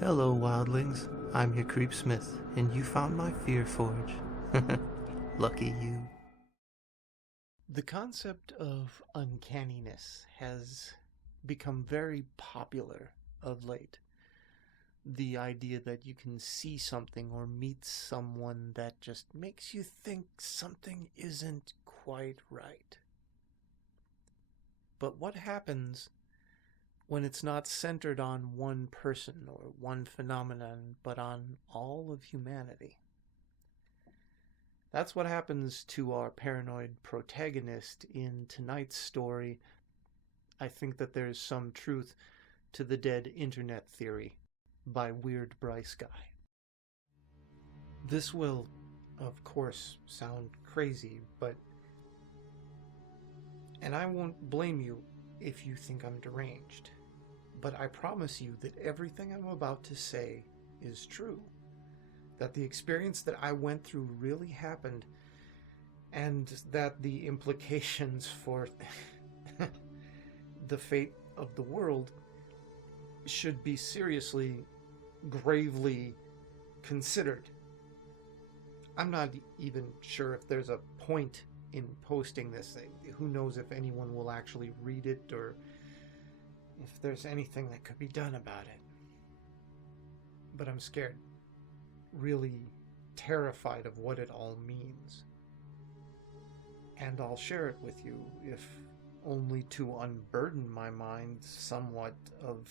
Hello, wildlings. I'm your Creepsmith, and you found my Fear Forge. Lucky you. The concept of uncanniness has become very popular of late. The idea that you can see something or meet someone that just makes you think something isn't quite right. But what happens when it's not centered on one person or one phenomenon, but on all of humanity? That's what happens to our paranoid protagonist in tonight's story. I think that there's some truth to the dead internet theory by WeirdBryceGuy. This will, of course, sound crazy, and I won't blame you if you think I'm deranged. But I promise you that everything I'm about to say is true. That the experience that I went through really happened, and that the implications for the fate of the world should be seriously, gravely considered. I'm not even sure if there's a point in posting this. Who knows if anyone will actually read it or if there's anything that could be done about it. But I'm scared. Really terrified of what it all means. And I'll share it with you, if only to unburden my mind somewhat of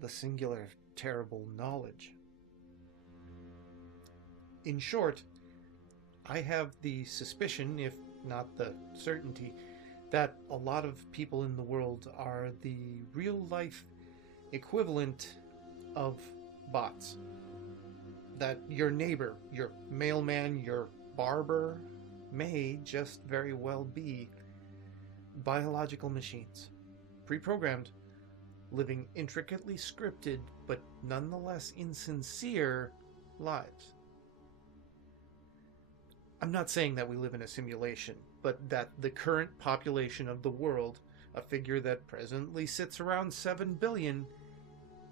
the singular terrible knowledge. In short, I have the suspicion, if not the certainty, that a lot of people in the world are the real-life equivalent of bots. That your neighbor, your mailman, your barber may just very well be biological machines, pre-programmed, living intricately scripted but nonetheless insincere lives. I'm not saying that we live in a simulation, but that the current population of the world, a figure that presently sits around 7 billion,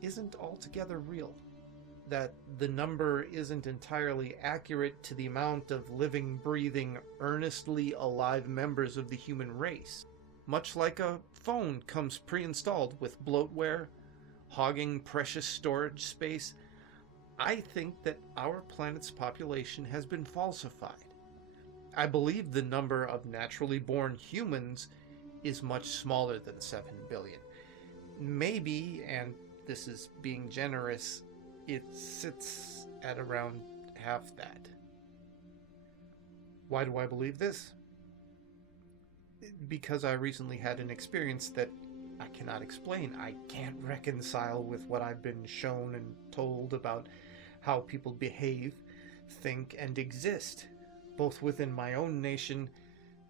isn't altogether real. That the number isn't entirely accurate to the amount of living, breathing, earnestly alive members of the human race. Much like a phone comes pre-installed with bloatware, hogging precious storage space, I think that our planet's population has been falsified. I believe the number of naturally born humans is much smaller than 7 billion. Maybe, and this is being generous, it sits at around half that. Why do I believe this? Because I recently had an experience that I cannot explain. I can't reconcile with what I've been shown and told about how people behave, think, and exist, both within my own nation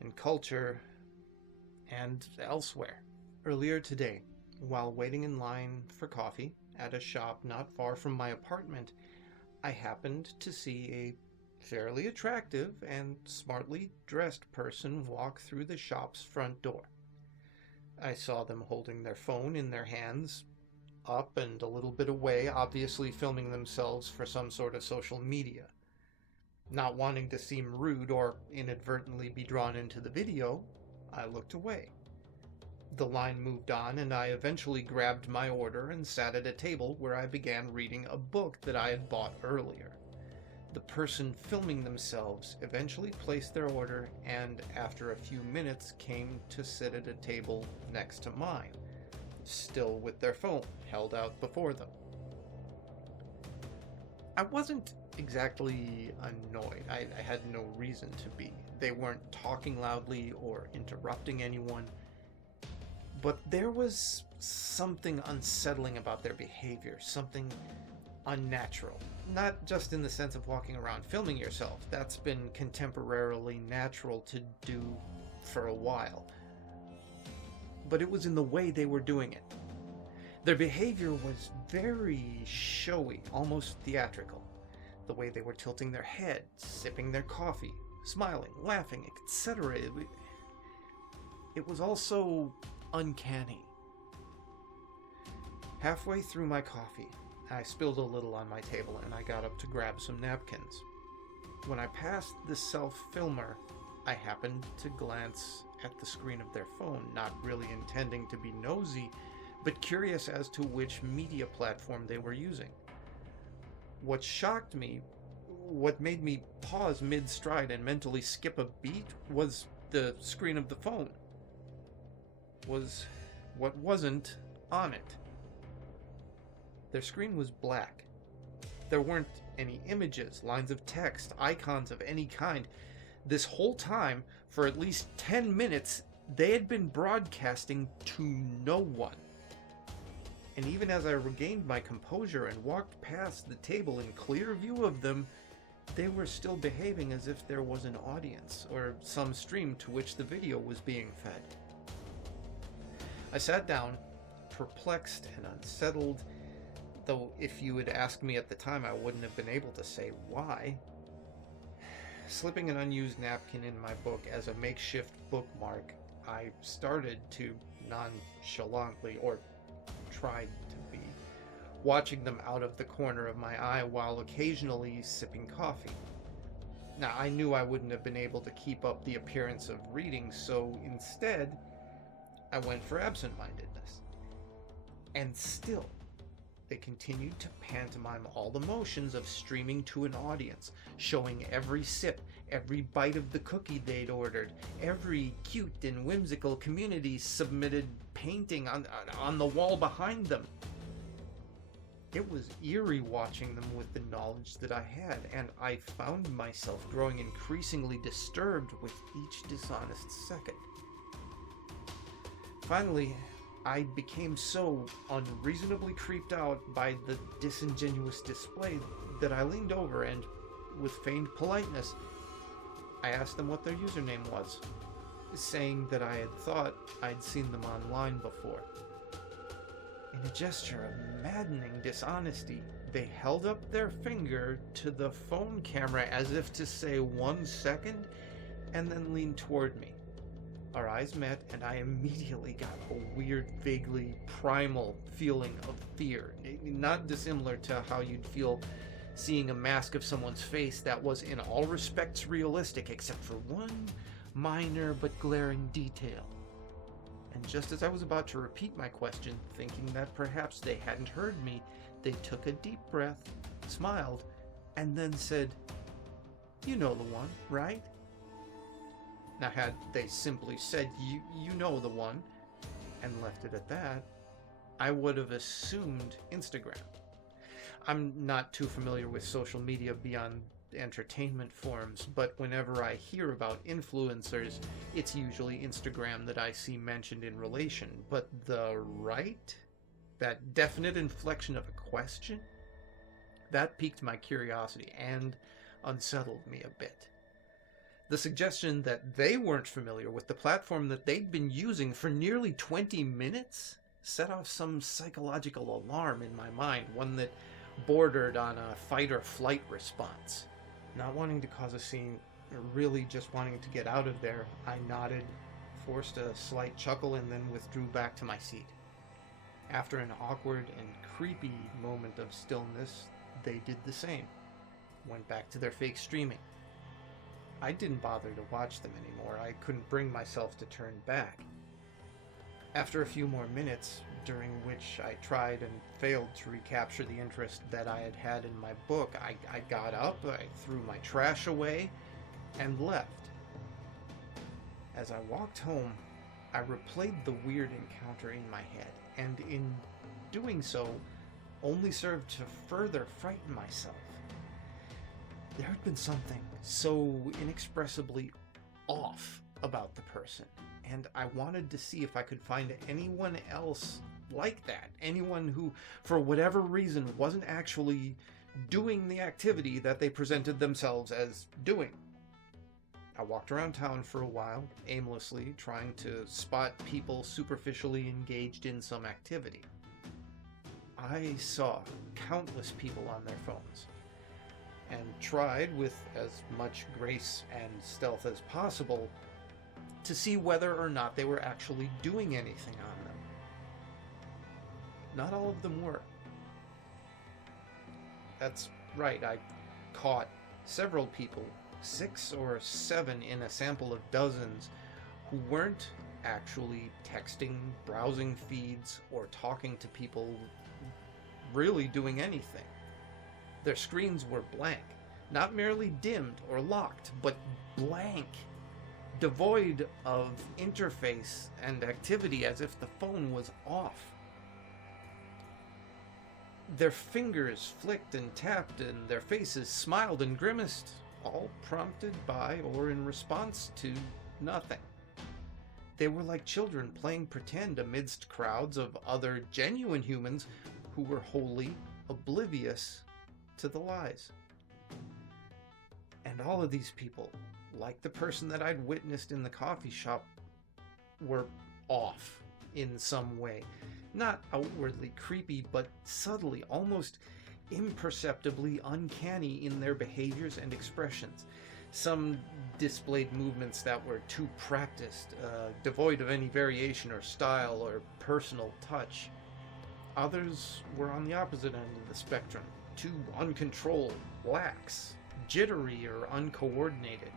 and culture and elsewhere. Earlier today, while waiting in line for coffee at a shop not far from my apartment, I happened to see a fairly attractive and smartly dressed person walk through the shop's front door. I saw them holding their phone in their hands, up and a little bit away, obviously filming themselves for some sort of social media. Not wanting to seem rude or inadvertently be drawn into the video, I looked away. The line moved on, and I eventually grabbed my order and sat at a table where I began reading a book that I had bought earlier. The person filming themselves eventually placed their order, and after a few minutes came to sit at a table next to mine, still with their phone held out before them. I wasn't exactly annoyed. I had no reason to be. They weren't talking loudly or interrupting anyone. But there was something unsettling about their behavior, something unnatural. Not just in the sense of walking around filming yourself. That's been contemporarily natural to do for a while. But it was in the way they were doing it. Their behavior was very showy, almost theatrical. The way they were tilting their head, sipping their coffee, smiling, laughing, etc. It was also uncanny. Halfway through my coffee, I spilled a little on my table and I got up to grab some napkins. When I passed the self-filmer, I happened to glance at the screen of their phone, not really intending to be nosy, but curious as to which media platform they were using. What shocked me, what made me pause mid-stride and mentally skip a beat, was the screen of the phone. Was what wasn't on it. Their screen was black. There weren't any images, lines of text, icons of any kind. This whole time, for at least 10 minutes, they had been broadcasting to no one. And even as I regained my composure and walked past the table in clear view of them, they were still behaving as if there was an audience, or some stream to which the video was being fed. I sat down, perplexed and unsettled, though if you had asked me at the time, I wouldn't have been able to say why. Slipping an unused napkin in my book as a makeshift bookmark, I started to nonchalantly, or tried to be, watching them out of the corner of my eye while occasionally sipping coffee. Now, I knew I wouldn't have been able to keep up the appearance of reading, so instead, I went for absent-mindedness. And still, they continued to pantomime all the motions of streaming to an audience, showing every sip, every bite of the cookie they'd ordered, every cute and whimsical community-submitted painting on the wall behind them. It was eerie watching them with the knowledge that I had, and I found myself growing increasingly disturbed with each dishonest second. Finally, I became so unreasonably creeped out by the disingenuous display that I leaned over and, with feigned politeness, I asked them what their username was, saying that I had thought I'd seen them online before. In a gesture of maddening dishonesty, they held up their finger to the phone camera as if to say 1 second, and then leaned toward me. Our eyes met, and I immediately got a weird, vaguely primal feeling of fear, not dissimilar to how you'd feel seeing a mask of someone's face that was in all respects realistic, except for one minor but glaring detail. And just as I was about to repeat my question, thinking that perhaps they hadn't heard me, they took a deep breath, smiled, and then said, "You know the one, right?" Now, had they simply said, you know the one, and left it at that, I would have assumed Instagram. I'm not too familiar with social media beyond entertainment forums, but whenever I hear about influencers, it's usually Instagram that I see mentioned in relation. But the right? That definite inflection of a question? That piqued my curiosity and unsettled me a bit. The suggestion that they weren't familiar with the platform that they'd been using for nearly 20 minutes set off some psychological alarm in my mind, one that bordered on a fight or flight response. Not wanting to cause a scene, or really just wanting to get out of there, I nodded, forced a slight chuckle, and then withdrew back to my seat. After an awkward and creepy moment of stillness, they did the same. Went back to their fake streaming. I didn't bother to watch them anymore. I couldn't bring myself to turn back. After a few more minutes, during which I tried and failed to recapture the interest that I had had in my book, I got up, I threw my trash away, and left. As I walked home, I replayed the weird encounter in my head, and in doing so, only served to further frighten myself. There had been something so inexpressibly off about the person, and I wanted to see if I could find anyone else like that. Anyone who, for whatever reason, wasn't actually doing the activity that they presented themselves as doing. I walked around town for a while, aimlessly, trying to spot people superficially engaged in some activity. I saw countless people on their phones, and tried, with as much grace and stealth as possible, to see whether or not they were actually doing anything on them. not all of them were. That's right, I caught several people, 6 or 7 in a sample of dozens, who weren't actually texting, browsing feeds, or talking to people, really doing anything. Their screens were blank, not merely dimmed or locked, but blank, devoid of interface and activity, as if the phone was off. Their fingers flicked and tapped, and their faces smiled and grimaced, all prompted by or in response to nothing. They were like children playing pretend amidst crowds of other genuine humans who were wholly oblivious to the lies. And all of these people, like the person that I'd witnessed in the coffee shop, were off in some way. Not outwardly creepy, but subtly, almost imperceptibly uncanny in their behaviors and expressions. Some displayed movements that were too practiced, devoid of any variation or style or personal touch. Others were on the opposite end of the spectrum, too uncontrolled, lax, jittery, or uncoordinated.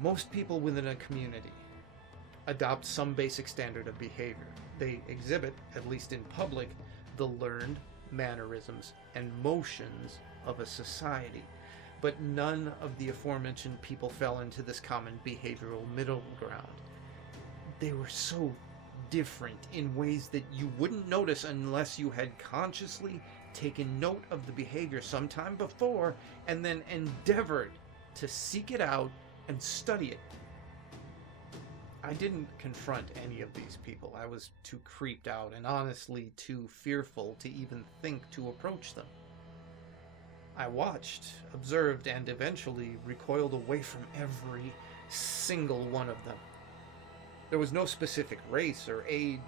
Most people within a community adopt some basic standard of behavior. They exhibit, at least in public, the learned mannerisms and motions of a society. But none of the aforementioned people fell into this common behavioral middle ground. They were so different in ways that you wouldn't notice unless you had consciously taken note of the behavior sometime before and then endeavored to seek it out and study it. I didn't confront any of these people. I was too creeped out and honestly too fearful to even think to approach them. I watched, observed, and eventually recoiled away from every single one of them. There was no specific race or age.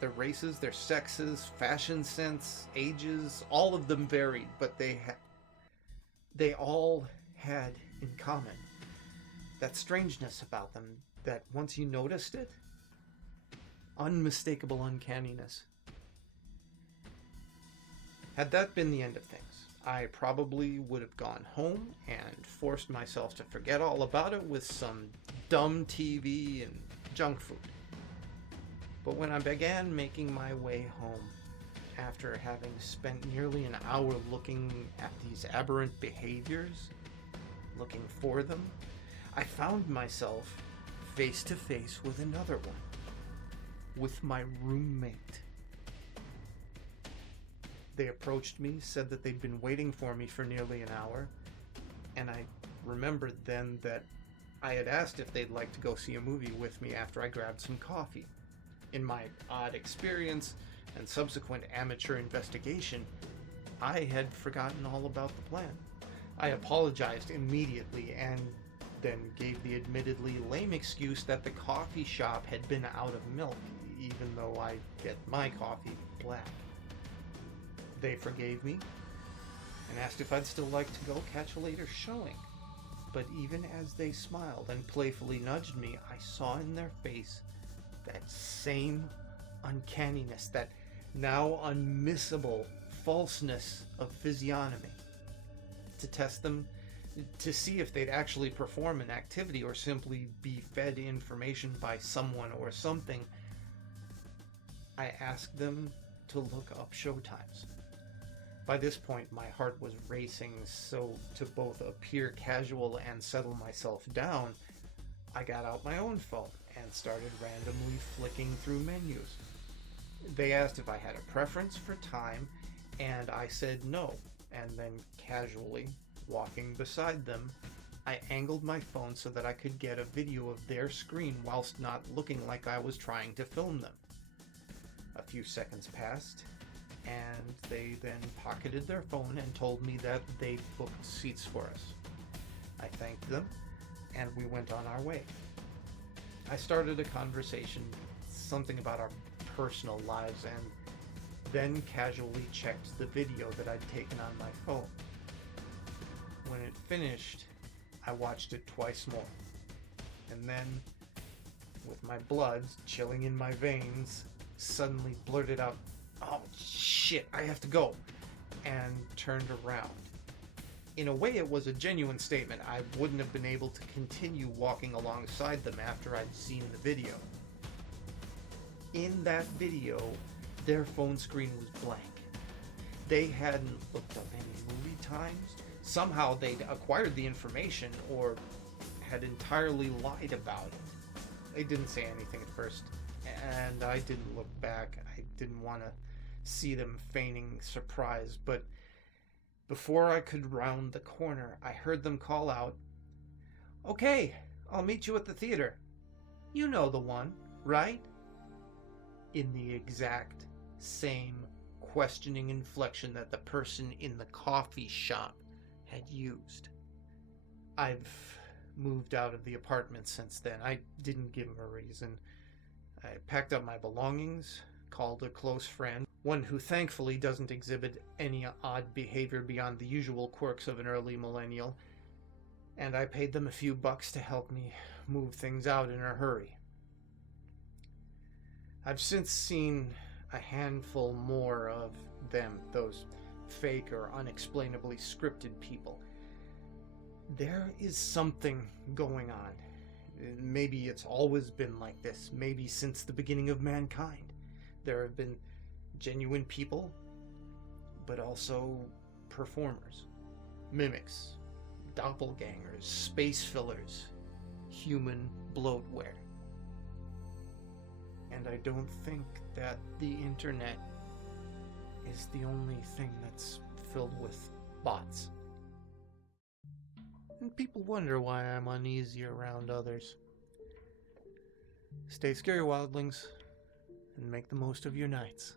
Their races, their sexes, fashion sense, ages, all of them varied, but they all had in common that strangeness about them, that once you noticed it, unmistakable uncanniness. Had that been the end of things, I probably would have gone home and forced myself to forget all about it with some dumb TV and junk food. But when I began making my way home, after having spent nearly an hour looking at these aberrant behaviors, looking for them, I found myself face to face with another one, with my roommate. They approached me, said that they'd been waiting for me for nearly an hour, and I remembered then that I had asked if they'd like to go see a movie with me after I grabbed some coffee. In my odd experience and subsequent amateur investigation, I had forgotten all about the plan. I apologized immediately and then gave the admittedly lame excuse that the coffee shop had been out of milk, even though I get my coffee black. They forgave me and asked if I'd still like to go catch a later showing. But even as they smiled and playfully nudged me, I saw in their face that same uncanniness, that now unmissable falseness of physiognomy. To test them, to see if they'd actually perform an activity or simply be fed information by someone or something, I asked them to look up showtimes. By this point, my heart was racing, so to both appear casual and settle myself down, I got out my own phone and started randomly flicking through menus. They asked if I had a preference for time, and I said no, and then casually, walking beside them, I angled my phone so that I could get a video of their screen whilst not looking like I was trying to film them. A few seconds passed, and they then pocketed their phone and told me that they booked seats for us. I thanked them, and we went on our way. I started a conversation, something about our personal lives, and then casually checked the video that I'd taken on my phone. When it finished, I watched it twice more, and then, with my blood chilling in my veins, suddenly blurted out, "Oh shit, I have to go," and turned around. In a way, it was a genuine statement. I wouldn't have been able to continue walking alongside them after I'd seen the video. In that video, their phone screen was blank. They hadn't looked up any movie times. Somehow they'd acquired the information or had entirely lied about it. They didn't say anything at first, and I didn't look back. I didn't want to see them feigning surprise, but before I could round the corner, I heard them call out, "Okay, I'll meet you at the theater. You know the one, right?" In the exact same questioning inflection that the person in the coffee shop had used. I've moved out of the apartment since then. I didn't give him a reason. I packed up my belongings, called a close friend, one who thankfully doesn't exhibit any odd behavior beyond the usual quirks of an early millennial, and I paid them a few bucks to help me move things out in a hurry. I've since seen a handful more of them, those fake or unexplainably scripted people. There is something going on. Maybe it's always been like this. Maybe since the beginning of mankind. There have been genuine people, but also performers, mimics, doppelgangers, space fillers, human bloatware. And I don't think that the internet is the only thing that's filled with bots. And people wonder why I'm uneasy around others. Stay scary, wildlings, and make the most of your nights.